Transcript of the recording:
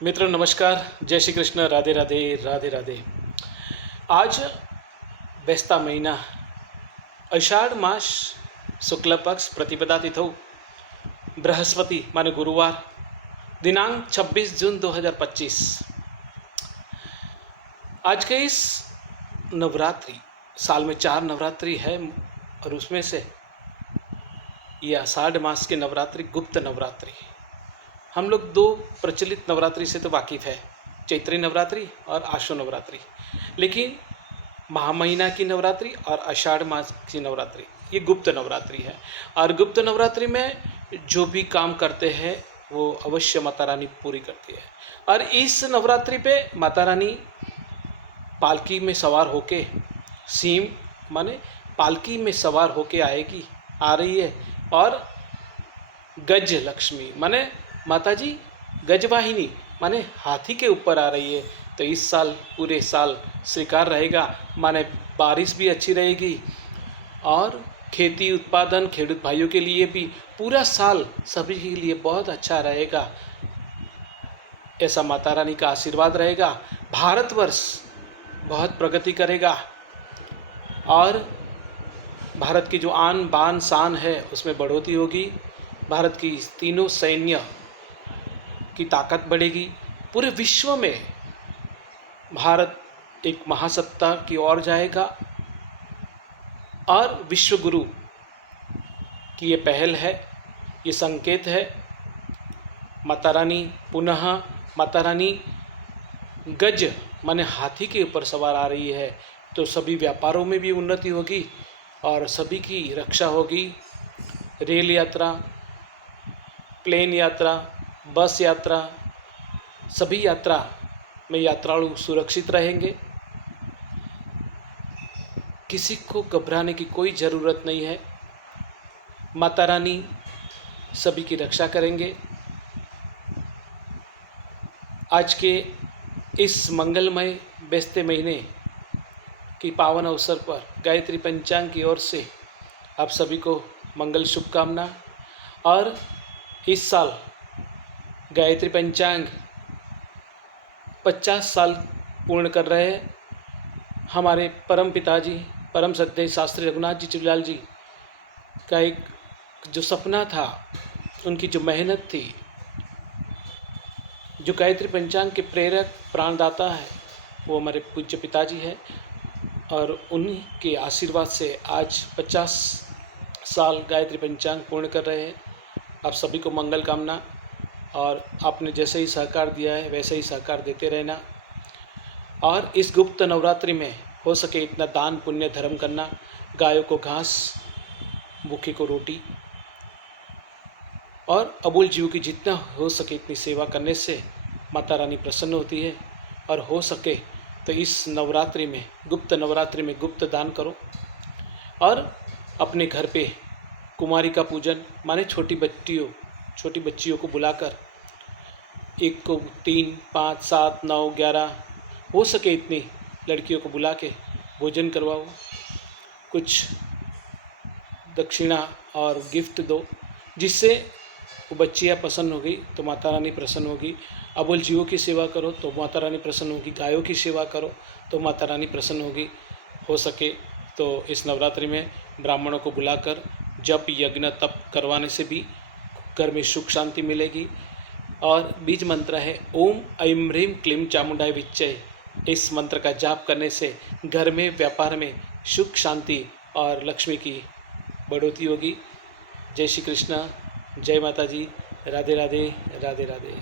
मित्रों नमस्कार, जय श्री कृष्ण, राधे राधे, राधे राधे। आज बेस्ता महीना आषाढ़ मास शुक्ल पक्ष प्रतिपदा तिथौ बृहस्पति माने गुरुवार दिनांक 26 जून 2025। आज के इस नवरात्रि साल में 4 नवरात्रि है और उसमें से ये आषाढ़ मास के नवरात्रि गुप्त नवरात्रि। हम लोग दो प्रचलित नवरात्रि से तो वाकिफ़ है, चैत्री नवरात्रि और आशो नवरात्रि। लेकिन महामहीना की नवरात्रि और आषाढ़ मास की नवरात्रि ये गुप्त नवरात्रि है। और गुप्त नवरात्रि में जो भी काम करते हैं वो अवश्य माता रानी पूरी करती है। और इस नवरात्रि पे माता रानी पालकी में सवार होके सीम माने पालकी में सवार होके आ रही है। और गज लक्ष्मी माने माता जी गजवाहिनी माने हाथी के ऊपर आ रही है। तो इस साल पूरे साल श्रीकार रहेगा, माने बारिश भी अच्छी रहेगी और खेती उत्पादन खेडूत भाइयों के लिए भी पूरा साल सभी के लिए बहुत अच्छा रहेगा, ऐसा माता रानी का आशीर्वाद रहेगा। भारतवर्ष बहुत प्रगति करेगा और भारत की जो आन बान शान है उसमें बढ़ोतरी होगी। भारत की तीनों सैन्य की ताकत बढ़ेगी। पूरे विश्व में भारत एक महासत्ता की ओर जाएगा और विश्व गुरु की ये पहल है, ये संकेत है। माता रानी पुनः माता रानी गज माने हाथी के ऊपर सवार आ रही है, तो सभी व्यापारों में भी उन्नति होगी और सभी की रक्षा होगी। रेल यात्रा, प्लेन यात्रा, बस यात्रा, सभी यात्रा में यात्रालु सुरक्षित रहेंगे। किसी को घबराने की कोई ज़रूरत नहीं है, माता रानी सभी की रक्षा करेंगे। आज के इस मंगलमय बेस्ते महीने की पावन अवसर पर गायत्री पंचांग की ओर से आप सभी को मंगल शुभकामना। और इस साल गायत्री पंचांग 50 साल पूर्ण कर रहे हैं। हमारे परम पिताजी परम श्रद्धेय शास्त्री रघुनाथ जी चिवलाल जी का एक जो सपना था, उनकी जो मेहनत थी, जो गायत्री पंचांग के प्रेरक प्राणदाता है, वो हमारे पूज्य पिताजी है। और उन्हीं के आशीर्वाद से आज 50 साल गायत्री पंचांग पूर्ण कर रहे हैं। आप सभी को मंगल कामना। और आपने जैसे ही सहकार दिया है वैसे ही सहकार देते रहना। और इस गुप्त नवरात्रि में हो सके इतना दान पुण्य धर्म करना, गायों को घास, भूखे को रोटी और अबूल जीव की जितना हो सके इतनी सेवा करने से माता रानी प्रसन्न होती है। और हो सके तो इस नवरात्रि में गुप्त दान करो। और अपने घर पे कुमारी का पूजन माने छोटी बच्चियों को बुलाकर 1 को 3, 5, 7, 9, 11 हो सके इतनी लड़कियों को बुला के भोजन करवाओ, कुछ दक्षिणा और गिफ्ट दो, जिससे वो बच्चियाँ प्रसन्न होगी तो माता रानी प्रसन्न होगी। अबोल जीवों की सेवा करो तो माता रानी प्रसन्न होगी, गायों की सेवा करो तो माता रानी प्रसन्न होगी। हो सके तो इस नवरात्रि में ब्राह्मणों को बुलाकर जप यज्ञ तप करवाने से भी घर में सुख शांति मिलेगी। और बीज मंत्र है ओम ऐं ह्रीं क्लीं चामुंडाय विच्चय। इस मंत्र का जाप करने से घर में व्यापार में सुख शांति और लक्ष्मी की बढ़ोतरी होगी। जय श्री कृष्ण, जय माता जी, राधे राधे, राधे राधे।